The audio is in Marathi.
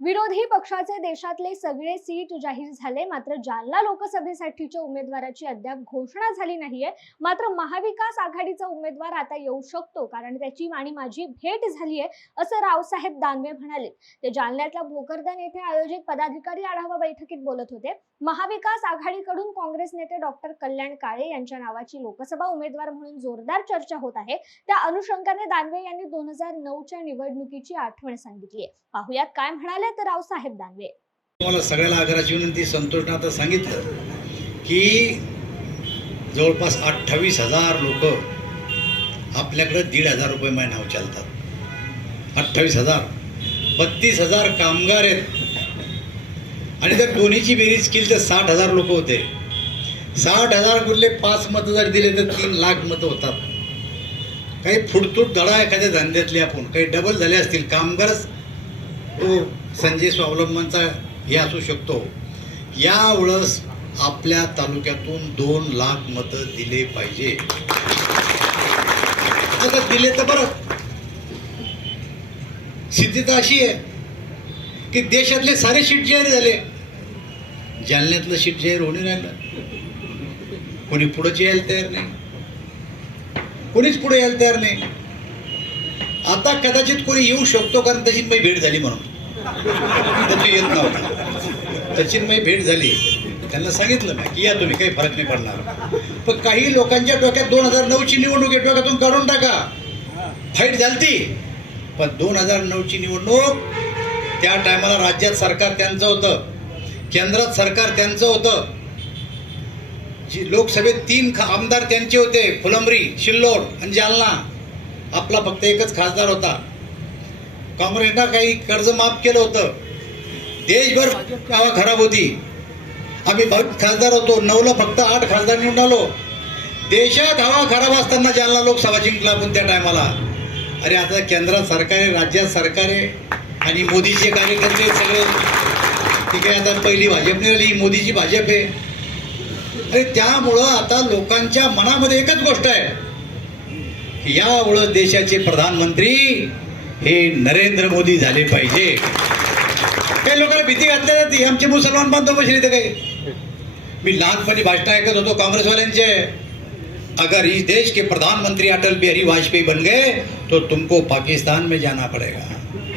विरोधी पक्षाचे देशातले सगळे सीट जाहीर झाले, मात्र जालना लोकसभेसाठीच्या उमेदवाराची अद्याप घोषणा झाली नाहीये। मात्र महाविकास आघाडीचा उमेदवार आता येऊ शकतो, कारण त्याची आणि माझी भेट झाली आहे, असं रावसाहेब दानवे म्हणाले। ते जालन्यातल्या भोकरदन येथे आयोजित पदाधिकारी आढावा बैठकीत बोलत होते। महाविकास आघाडीकडून काँग्रेस नेते डॉक्टर कल्याण काळे यांच्या नावाची लोकसभा उमेदवार म्हणून जोरदार चर्चा होत आहे। त्या अनुषंगाने दानवे यांनी 2009च्या निवडणुकीची आठवण सांगितली। पाहुयात काय म्हणाले तर रावसाहेब दानवे। मला सगळ्याला आग्रहाची विनंती, संतोषने आता सांगितलं की जवळपास 28,000 लोक आपल्याकडे 1,500 रुपये महिना चालतात। 28,000 32,000 कामगार आहेत आणि त्या दोन्हीची बेरीज केली तर 60,000 लोक होते। 60,000 गुणले 5 मतं जर दिले तर 3 लाख मतं होतात। काही फुडतूट धडा एखाद्या धंद्यातले आपण काही डबल झाले असतील, कामगारच तो संजय स्वावलंबनचा हे असू शकतो। यावेळेस आपल्या तालुक्यातून 2 लाख मतं दिले पाहिजे। आता दिले तर बरं, स्थिती तर अशी आहे की देशातले सारे सीट जाहीर झाले, जालन्यातलं सीट जाहीर होणे राहिलं। कोणी पुढे यायला तयार नाही, कोणीच पुढे यायला तयार नाही। आता कदाचित कोणी येऊ शकतो, कारण त्याची माझी भेट झाली म्हणून त्याची येत नव्हता। त्याची माझी भेट झाली, त्यांना सांगितलं मी की या तुम्ही, काही फरक नाही पडणार। पण काही लोकांच्या डोक्यात 2009ची निवडणूक डोक्यातून काढून टाका, फाईट झालती। पण 2009ची निवडणूक त्या टायमाला राज्यात सरकार त्यांचं होतं, केंद्रात सरकार त्यांचं होतं। जी लोकसभेत 3 आमदार त्यांचे होते, फुलंब्री, सिल्लोड आणि जालना। आपला फक्त एकच खासदार होता। काँग्रेसनं काही कर्ज माफ केलं होतं। देशभर हवा खराब होती, आम्ही 22 खासदार होतो, 9ला फक्त 8 खासदार निवडून आलो। देशात हवा खराब असताना जालना लोकसभा जिंकला आपण त्या टायमाला। अरे आता केंद्रात सरकार आहे, राज्यात सरकार आहे आणि मोदीचे कार्यकर्ते सगळे ठीक आहे। आता पहिली भाजपने आली, मोदीची भाजप आहे। अरे त्यामुळं आता लोकांच्या मनामध्ये एकच गोष्ट आहे की यावेळेस देशाचे प्रधानमंत्री हे नरेंद्र मोदी झाले पाहिजे। काही लोकांना भीती घातली जाते, आमचे मुसलमान बांधव बसले ते काही। मी लहानपणी भाषण ऐकत होतो काँग्रेसवाल्यांचे, अगर इस देश के प्रधानमंत्री अटल बिहारी वाजपेयी बन गए तो तुमको पाकिस्तान में जाना पड़ेगा।